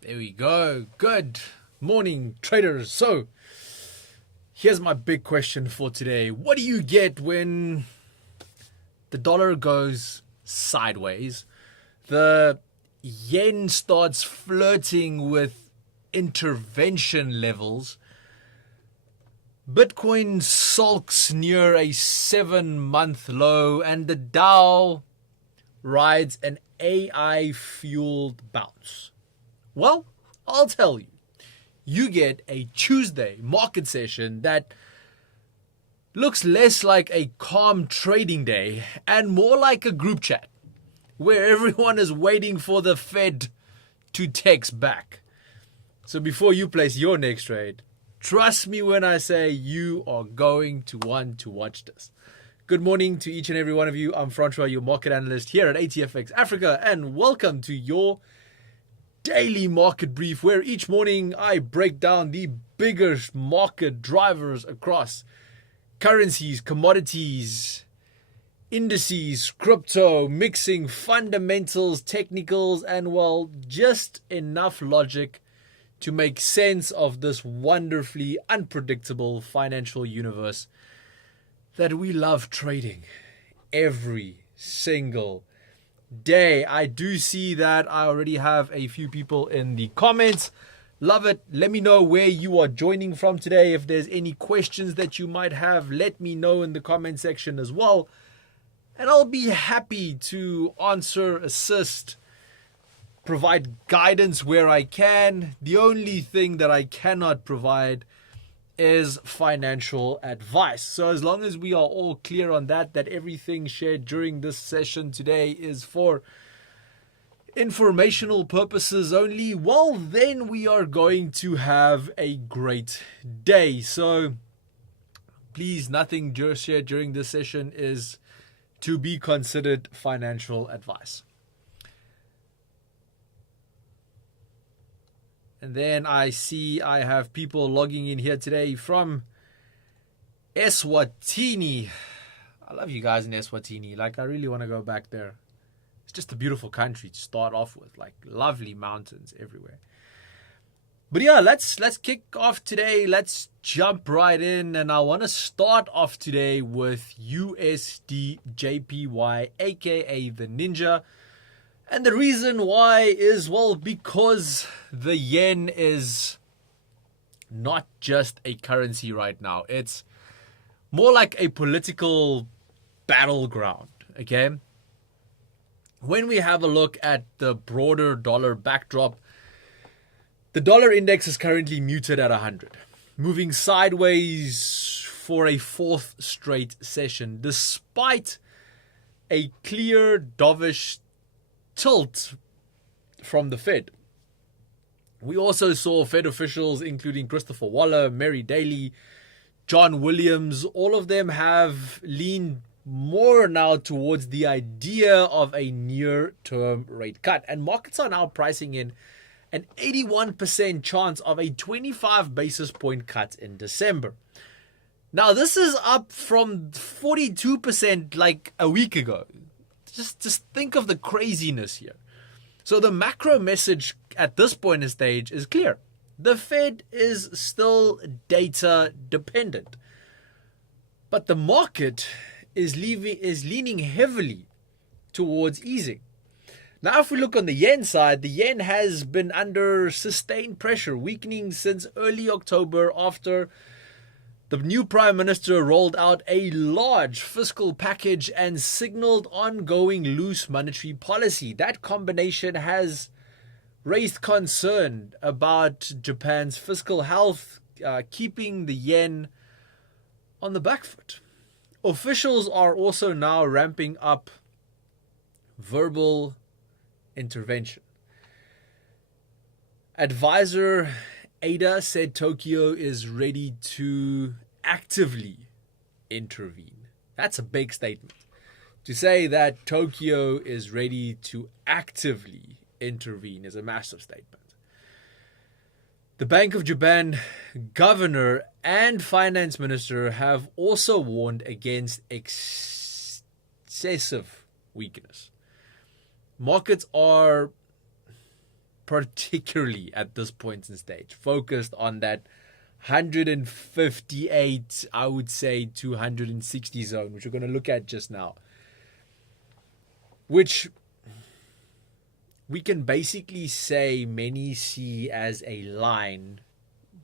There we go. Good morning, traders. So, here's my big question for today. What do you get when the dollar goes sideways? The yen starts flirting with intervention levels. Bitcoin sulks near a 7-month low, and the Dow rides an AI-fueled bounce. Well, I'll tell you. You get a Tuesday market session that looks less like a calm trading day and more like a group chat where everyone is waiting for the Fed to text back. So before you place your next trade, trust me when I say you are going to want to watch this. Good morning to each and every one of you. I'm Francois, your market analyst here at ATFX Africa, and welcome to your daily market brief, where each morning I break down the biggest market drivers across currencies, commodities, indices, crypto, mixing fundamentals, technicals, and well, just enough logic to make sense of this wonderfully unpredictable financial universe that we love trading every single day. I do see that I already have a few people in the comments. Love it. Let me know where you are joining from today. If there's any questions that you might have, let me know in the comment section as well. And I'll be happy to answer, assist, provide guidance where I can. The only thing that I cannot provide is financial advice. So as long as we are all clear on that everything shared during this session today is for informational purposes only, well, then we are going to have a great day. So please, nothing shared during this session is to be considered financial advice. And then I see I have people logging in here today from Eswatini. I love you guys in Eswatini. Like, I really want to go back there. It's just a beautiful country to start off with. Like, lovely mountains everywhere. But yeah, let's kick off today. Let's jump right in. And I want to start off today with USD JPY, aka the Ninja. And the reason why is, well, because the yen is not just a currency right now. It's more like a political battleground, okay? When we have a look at the broader dollar backdrop, the dollar index is currently muted at 100, moving sideways for a fourth straight session, despite a clear dovish tilt from the Fed. We also saw Fed officials, including Christopher Waller, Mary Daly, John Williams, all of them have leaned more now towards the idea of a near-term rate cut. And markets are now pricing in an 81% chance of a 25 basis point cut in December. Now, this is up from 42% like a week ago. Just think of the craziness here. So the macro message at this point in stage is clear. The Fed is still data dependent. But the market is leaning heavily towards easing. Now, if we look on the yen side, the yen has been under sustained pressure, weakening since early October after the new Prime Minister rolled out a large fiscal package and signaled ongoing loose monetary policy. That combination has raised concern about Japan's fiscal health, keeping the yen on the back foot. Officials are also now ramping up verbal intervention. Advisor Ada said Tokyo is ready to actively intervene. That's a big statement. To say that Tokyo is ready to actively intervene is a massive statement. The Bank of Japan governor and finance minister have also warned against excessive weakness. Markets are particularly at this point in stage, focused on that 158, I would say 260 zone, which we're going to look at just now, which we can basically say many see as a line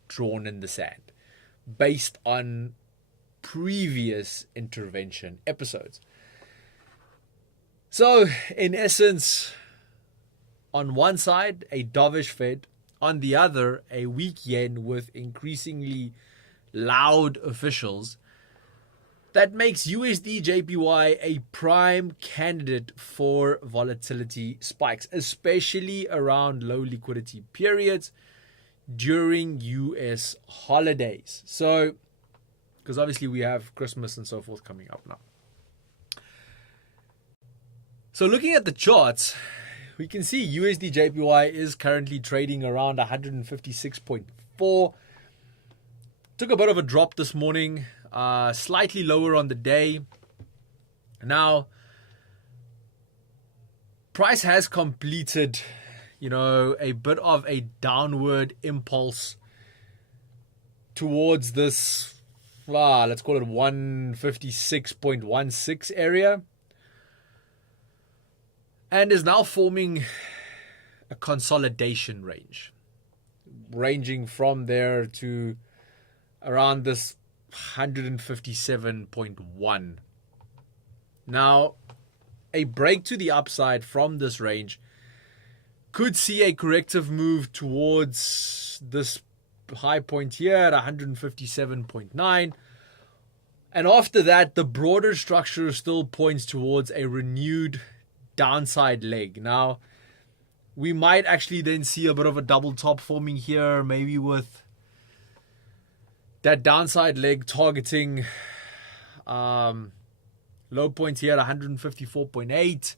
drawn in the sand based on previous intervention episodes. So, in essence, on one side, a dovish Fed, on the other, a weak yen with increasingly loud officials, that makes USD JPY a prime candidate for volatility spikes, especially around low liquidity periods during US holidays. So, because obviously we have Christmas and so forth coming up now. So looking at the charts, we can see USD JPY is currently trading around 156.4. Took a bit of a drop this morning, slightly lower on the day. Now, price has completed, a bit of a downward impulse towards this, let's call it 156.16 area. And is now forming a consolidation range, ranging from there to around this 157.1. Now, a break to the upside from this range could see a corrective move towards this high point here at 157.9. And after that, the broader structure still points towards a renewed downside leg. Now, we might actually then see a bit of a double top forming here, maybe with that downside leg targeting low point here at 154.8,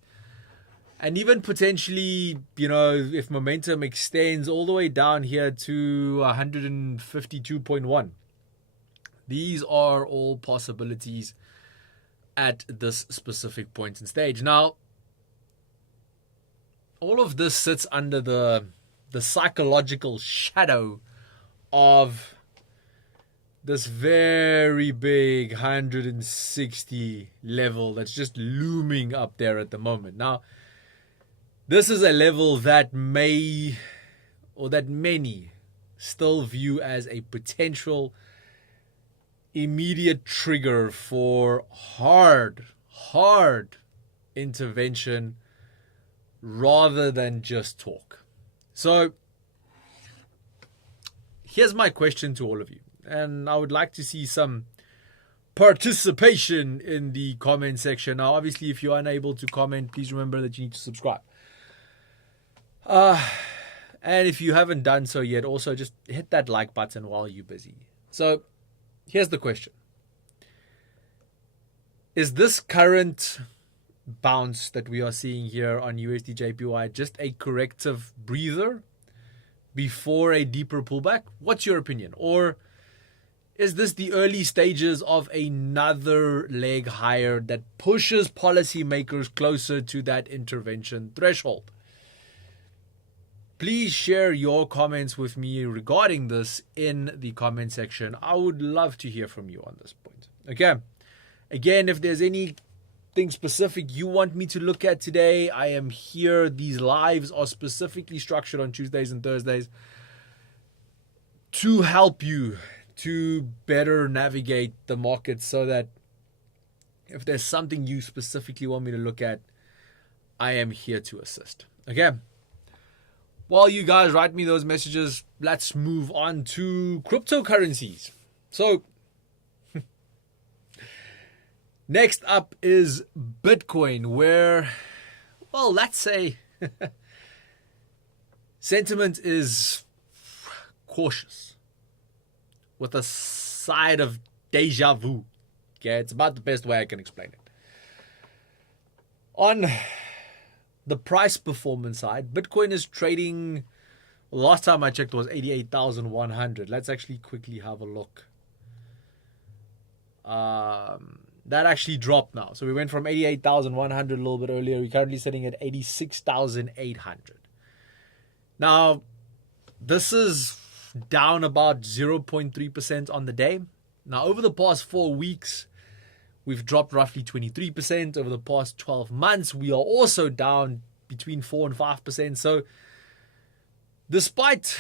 and even potentially, if momentum extends all the way down here to 152.1. These are all possibilities at this specific point in stage. Now, all of this sits under the psychological shadow of this very big 160 level that's just looming up there at the moment. Now, this is a level that many still view as a potential immediate trigger for hard intervention rather than just talk. So, here's my question to all of you. And I would like to see some participation in the comment section. Now, obviously, if you're unable to comment, please remember that you need to subscribe. And if you haven't done so yet, also just hit that like button while you're busy. So, here's the question. Is this current bounce that we are seeing here on USD JPY just a corrective breather before a deeper pullback? What's your opinion? Or is this the early stages of another leg higher that pushes policymakers closer to that intervention threshold? Please share your comments with me regarding this in the comment section. I would love to hear from you on this point. Okay. Again, if there's anything specific you want me to look at today, I am here. These lives are specifically structured on Tuesdays and Thursdays to help you to better navigate the market, so that if there's something you specifically want me to look at, I am here to assist. Okay. While you guys write me those messages, let's move on to cryptocurrencies. So, next up is Bitcoin, where, well, let's say sentiment is cautious with a side of deja vu. Okay, it's about the best way I can explain it. On the price performance side, Bitcoin is trading, last time I checked was 88,100. Let's actually quickly have a look. That actually dropped now. So we went from 88,100 a little bit earlier. We're currently sitting at 86,800. Now, this is down about 0.3% on the day. Now, over the past 4 weeks, we've dropped roughly 23%. Over the past 12 months, we are also down between 4 and 5%. So, despite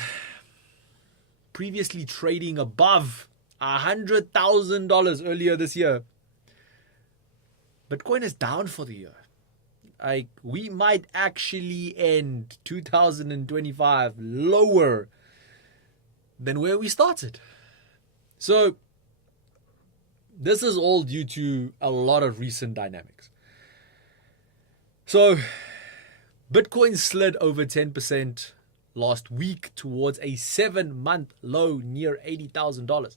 previously trading above $100,000 earlier this year, Bitcoin is down for the year. Like, we might actually end 2025 lower than where we started. So, this is all due to a lot of recent dynamics. So, Bitcoin slid over 10% last week towards a 7-month low near $80,000.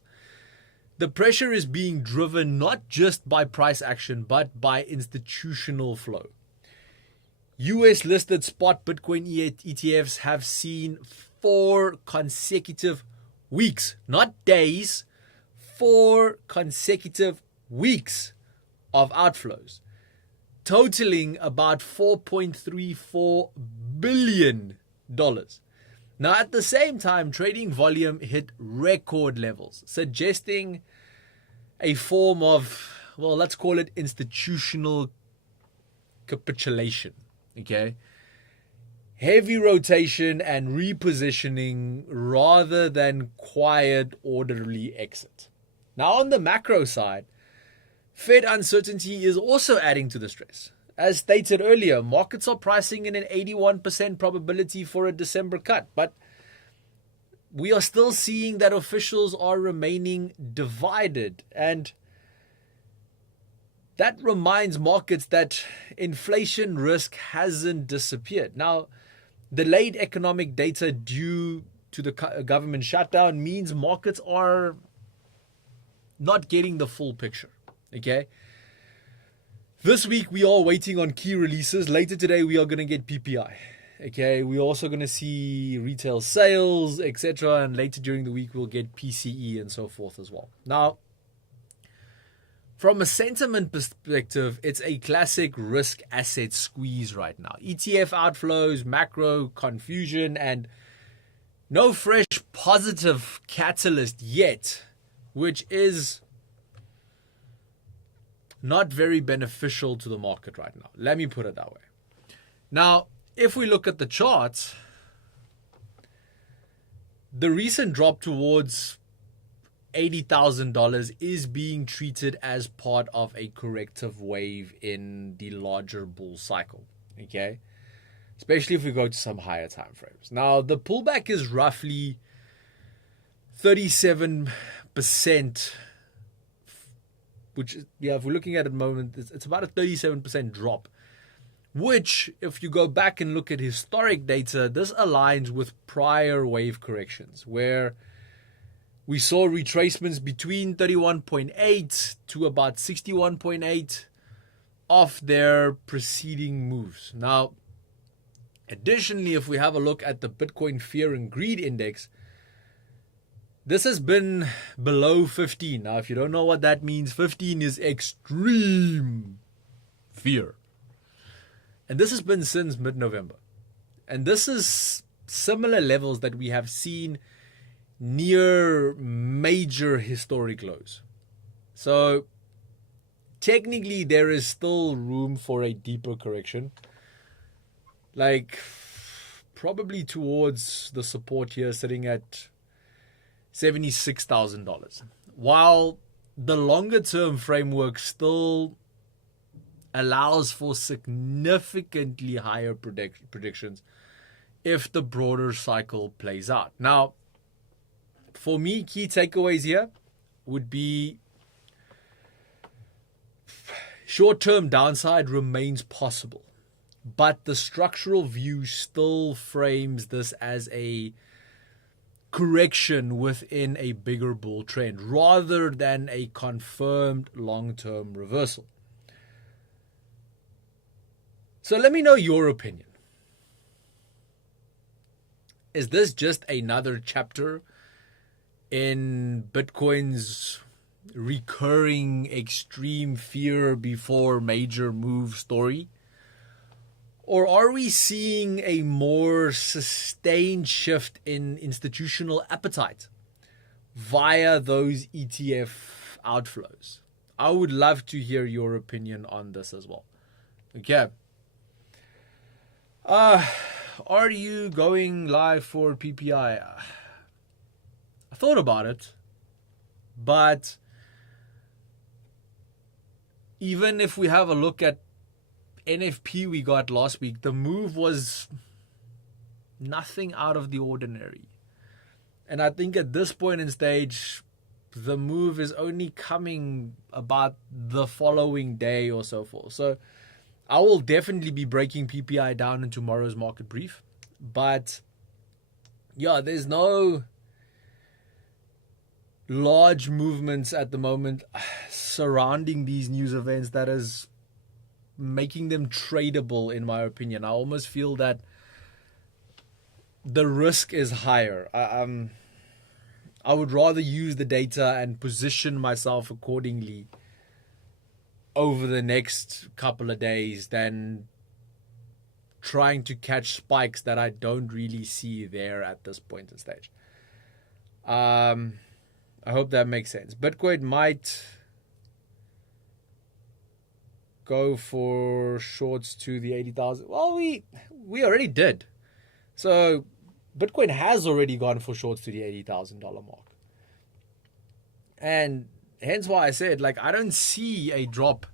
The pressure is being driven not just by price action, but by institutional flow. US listed spot Bitcoin ETFs have seen 4 consecutive weeks, not days, 4 consecutive weeks of outflows, totaling about $4.34 billion. Now, at the same time, trading volume hit record levels, suggesting a form of, well, let's call it institutional capitulation. Okay? Heavy rotation and repositioning rather than quiet, orderly exit. Now, on the macro side, Fed uncertainty is also adding to the stress. As stated earlier, markets are pricing in an 81% probability for a December cut, but we are still seeing that officials are remaining divided, and that reminds markets that inflation risk hasn't disappeared. Now, delayed economic data due to the government shutdown means markets are not getting the full picture. Okay? This week, we are waiting on key releases. Later today, we are going to get PPI. Okay? We're also going to see retail sales, etc. And later during the week, we'll get PCE and so forth as well. Now, from a sentiment perspective, it's a classic risk asset squeeze right now. ETF outflows, macro confusion, and no fresh positive catalyst yet, which is not very beneficial to the market right now. Let me put it that way. Now, if we look at the charts, the recent drop towards $80,000 is being treated as part of a corrective wave in the larger bull cycle. Okay? Especially if we go to some higher time frames. Now, the pullback is roughly 37%, which, yeah, if we're looking at it at the moment, it's about a 37% drop, which, if you go back and look at historic data, this aligns with prior wave corrections, where we saw retracements between 31.8 to about 61.8 of their preceding moves. Now, additionally, if we have a look at the Bitcoin Fear and Greed Index, this has been below 15. Now, if you don't know what that means, 15 is extreme fear. And this has been since mid-November. And this is similar levels that we have seen near major historic lows. So technically there is still room for a deeper correction, like probably towards the support here sitting at $76,000, while the longer term framework still allows for significantly higher predictions if the broader cycle plays out. Now, for me, key takeaways here would be short-term downside remains possible, but the structural view still frames this as a correction within a bigger bull trend rather than a confirmed long-term reversal. So let me know your opinion. Is this just another chapter in Bitcoin's recurring extreme fear before major move story? Or are we seeing a more sustained shift in institutional appetite via those ETF outflows? I would love to hear your opinion on this as well. Okay. Are you going live for PPI? I thought about it, but even if we have a look at NFP we got last week, the move was nothing out of the ordinary. And I think at this point in stage, the move is only coming about the following day or so forth. So I will definitely be breaking PPI down in tomorrow's market brief. But yeah, there's no large movements at the moment surrounding these news events that is making them tradable, in my opinion. I almost feel that the risk is higher. I would rather use the data and position myself accordingly over the next couple of days than trying to catch spikes that I don't really see there at this point in stage. I hope that makes sense. Bitcoin might go for shorts to the 80,000. Well, we already did. So Bitcoin has already gone for shorts to the $80,000 mark. And hence why I said, like, I don't see a drop.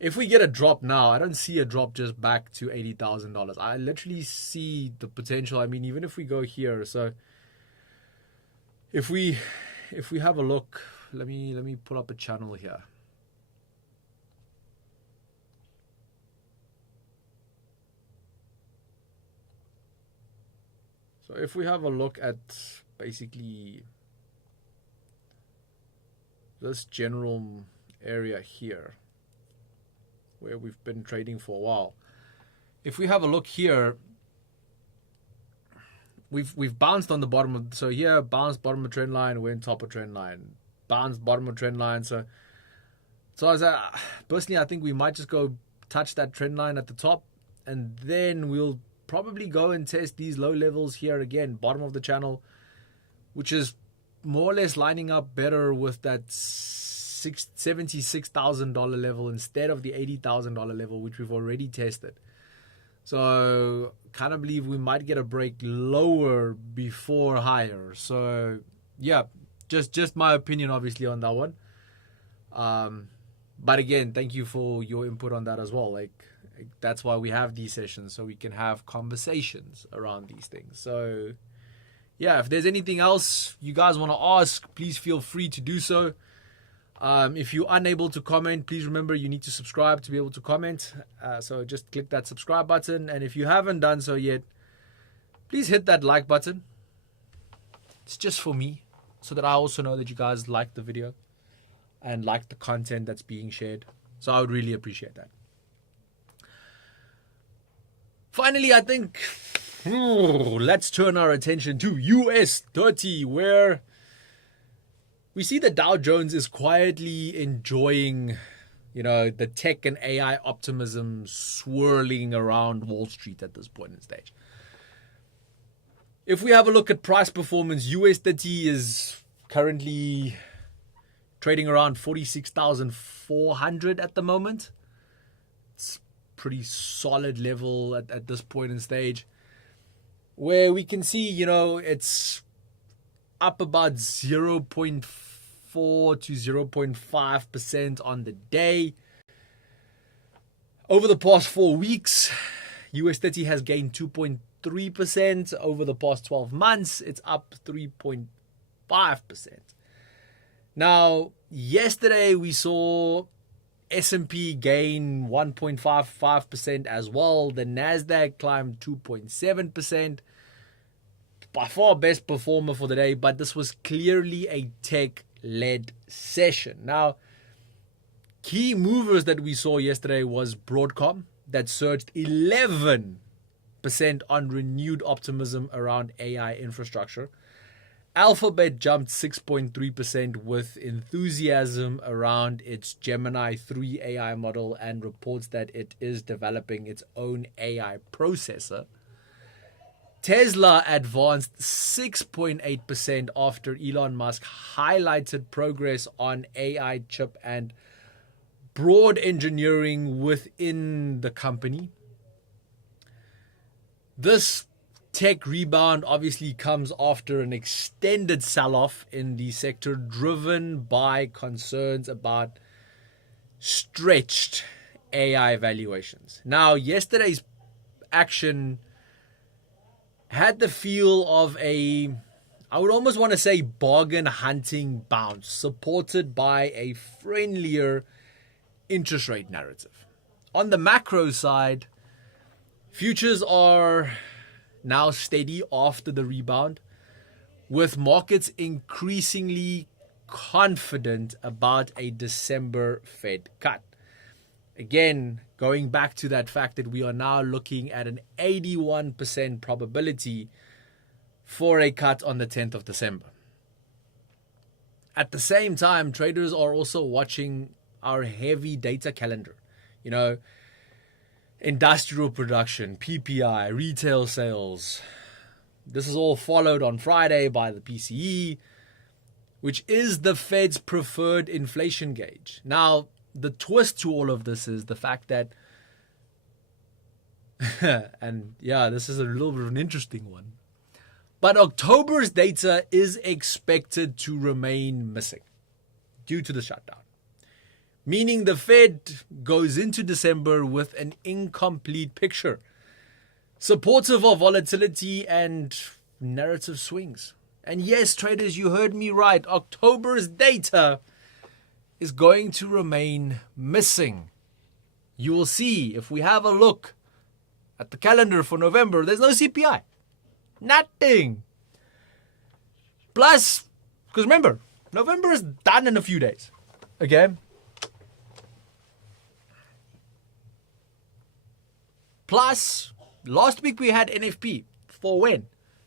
If we get a drop now, I don't see a drop just back to $80,000. I literally see the potential. I mean, even if we go here, so if we have a look, let me pull up a channel here. So if we have a look at basically this general area here where we've been trading for a while, if we have a look here, we've bounced on the bottom of, so here bounced bottom of trend line, went top of trend line, bounced bottom of trend line. So as personally, I think we might just go touch that trend line at the top, and then we'll probably go and test these low levels here again, bottom of the channel, which is more or less lining up better with that $76,000 level instead of the $80,000 level, which we've already tested. So kind of believe we might get a break lower before higher. So yeah, just my opinion obviously on that one. But again, thank you for your input on that as well. Like, that's why we have these sessions, so we can have conversations around these things. So yeah, if there's anything else you guys want to ask, please feel free to do so. If you're unable to comment, please remember you need to subscribe to be able to comment. So just click that subscribe button. And if you haven't done so yet, please hit that like button. It's just for me, so that I also know that you guys like the video and like the content that's being shared. So I would really appreciate that. Finally, I think let's turn our attention to US 30, where we see the Dow Jones is quietly enjoying, the tech and AI optimism swirling around Wall Street at this point in stage. If we have a look at price performance, US 30 is currently trading around 46,400 at the moment. It's pretty solid level at this point in stage, where we can see, it's up about 0.4 to 0.5% on the day. Over the past 4 weeks, US 30 has gained 2.3%. Over the past 12 months, it's up 3.5%. Now, yesterday we saw S&P gain 1.55% as well. The Nasdaq climbed 2.7%. By far best performer for the day, but this was clearly a tech-led session. Now, key movers that we saw yesterday was Broadcom, that surged 11% on renewed optimism around AI infrastructure. Alphabet jumped 6.3% with enthusiasm around its Gemini 3 AI model and reports that it is developing its own AI processor. Tesla advanced 6.8% after Elon Musk highlighted progress on AI chip and broad engineering within the company. This tech rebound obviously comes after an extended sell-off in the sector driven by concerns about stretched AI valuations. Now, yesterday's action had the feel of I would almost want to say bargain hunting bounce, supported by a friendlier interest rate narrative. On the macro side, futures are now steady after the rebound, with markets increasingly confident about a December Fed cut. Again, going back to that fact that we are now looking at an 81% probability for a cut on the 10th of December. At the same time, traders are also watching our heavy data calendar. Industrial production, PPI, retail sales. This is all followed on Friday by the PCE, which is the Fed's preferred inflation gauge. Now, the twist to all of this is the fact that, and yeah, this is a little bit of an interesting one, but October's data is expected to remain missing due to the shutdown. Meaning the Fed goes into December with an incomplete picture, supportive of volatility and narrative swings. And yes, traders, you heard me right. October's data is going to remain missing. You will see if we have a look at the calendar for November, there's no CPI. Nothing. Plus, because remember, November is done in a few days. Okay? Plus, last week we had NFP for when?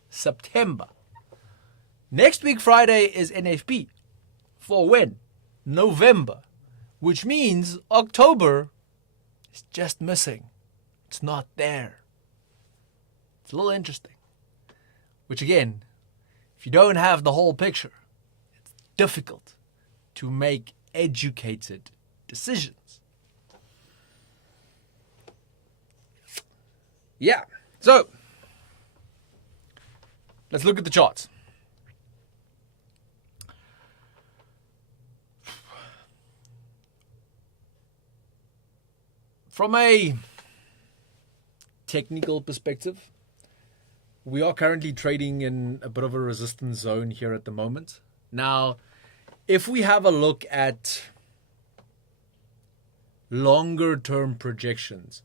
September. Next week, Friday, is NFP for when? November. Which means October is just missing. It's not there. It's a little interesting. Which again, if you don't have the whole picture, it's difficult to make educated decisions. Yeah, so let's look at the charts. From a technical perspective, we are currently trading in a bit of a resistance zone here at the moment. Now, if we have a look at longer term projections,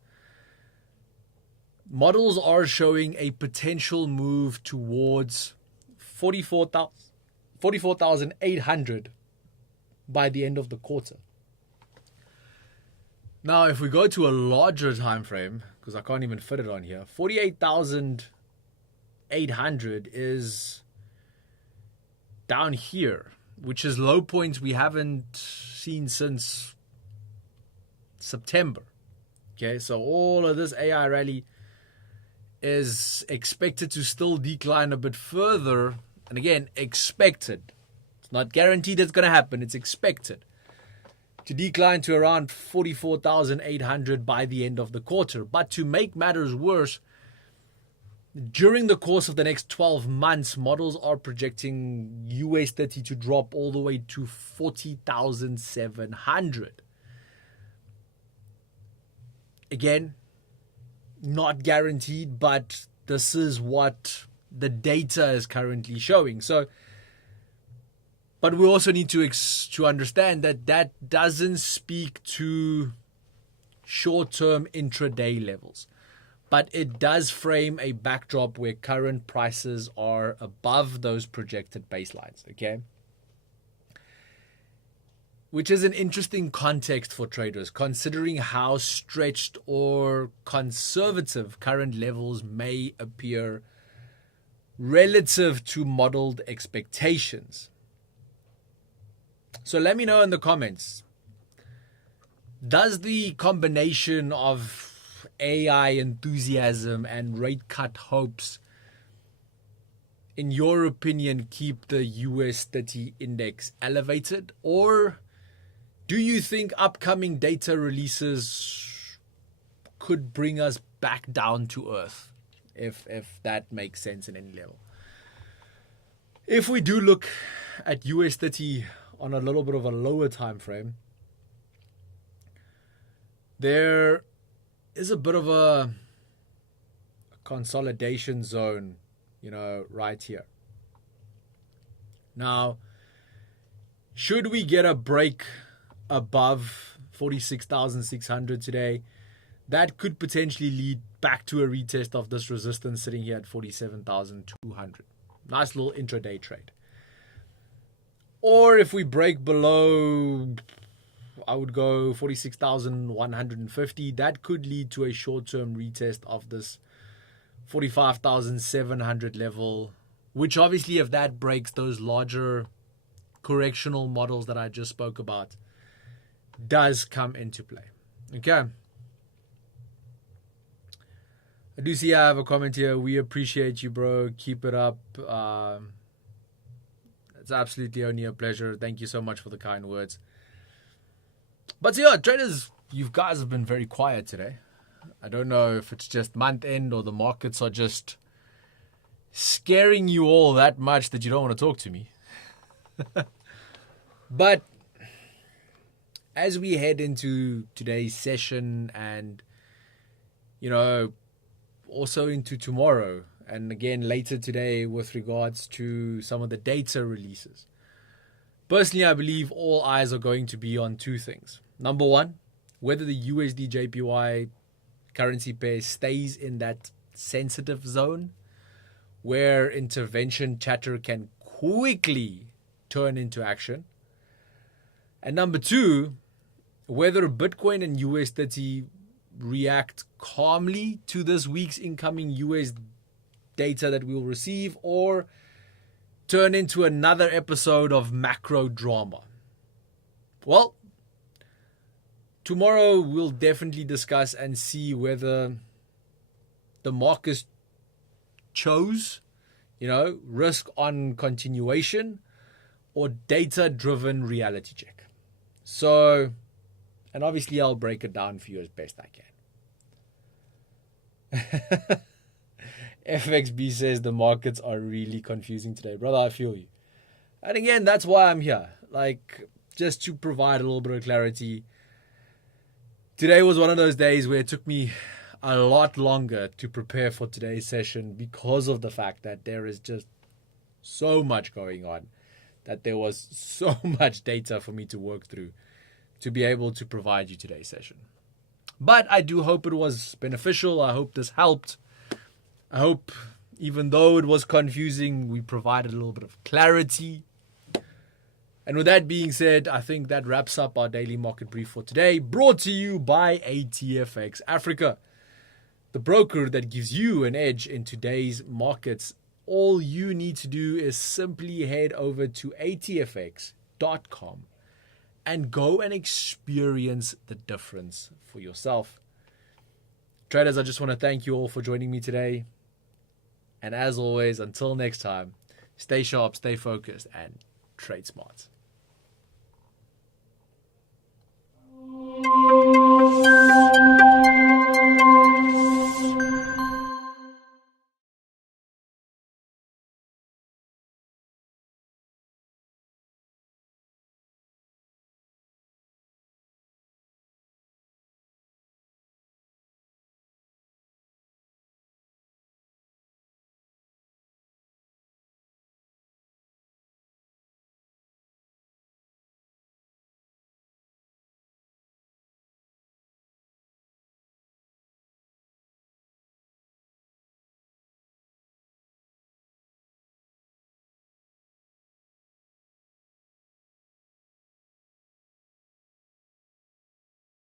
models are showing a potential move towards 44,800 by the end of the quarter. Now, if we go to a larger time frame, because I can't even fit it on here, 48,800 is down here, which is low points we haven't seen since September. Okay, so all of this AI rally is expected to still decline a bit further. And again, expected. It's not guaranteed it's going to happen. It's expected to decline to around 44,800 by the end of the quarter. But to make matters worse, during the course of the next 12 months, models are projecting US 30 to drop all the way to 40,700. Again, not guaranteed, but this is what the data is currently showing. So, but we also need to understand that that doesn't speak to short-term intraday levels, but it does frame a backdrop where current prices are above those projected baselines. Okay. Which is an interesting context for traders, considering how stretched or conservative current levels may appear relative to modeled expectations. So let me know in the comments, does the combination of AI enthusiasm and rate cut hopes, in your opinion, keep the US 30 index elevated? Or do you think upcoming data releases could bring us back down to earth, if that makes sense in any level? If we do look at US 30 on a little bit of a lower time frame, there is a bit of a consolidation zone, right here. Now, should we get a break above 46,600 today, that could potentially lead back to a retest of this resistance sitting here at 47,200. Nice little intraday trade. Or if we break below, I would go 46,150. That could lead to a short-term retest of this 45,700 level, which obviously, if that breaks, those larger correctional models that I just spoke about does come into play. Okay. I do see I have a comment here. We appreciate you, bro. Keep it up. It's absolutely only a pleasure. Thank you so much for the kind words. But yeah, traders, you guys have been very quiet today. I don't know if it's just month end or the markets are just scaring you all that much that you don't want to talk to me. But as we head into today's session and, also into tomorrow, and again later today with regards to some of the data releases, personally, I believe all eyes are going to be on two things. Number one, whether the USD JPY currency pair stays in that sensitive zone where intervention chatter can quickly turn into action. And number two, whether Bitcoin and US 30 react calmly to this week's incoming US data that we'll receive, or turn into another episode of macro drama. Well, tomorrow we'll definitely discuss and see whether the markets chose, risk on continuation or data-driven reality check. So, and obviously I'll break it down for you as best I can. FXB says the markets are really confusing today. Brother, I feel you. And again, that's why I'm here. Just to provide a little bit of clarity. Today was one of those days where it took me a lot longer to prepare for today's session because of the fact that there is just so much going on, that there was so much data for me to work through to be able to provide you today's session. But I do hope it was beneficial. I hope this helped. I hope, even though it was confusing, we provided a little bit of clarity. And with that being said, I think that wraps up our daily market brief for today, brought to you by ATFX Africa, the broker that gives you an edge in today's markets. All you need to do is simply head over to atfx.com and go and experience the difference for yourself. Traders, I just want to thank you all for joining me today. And as always, until next time, stay sharp, stay focused, and trade smart.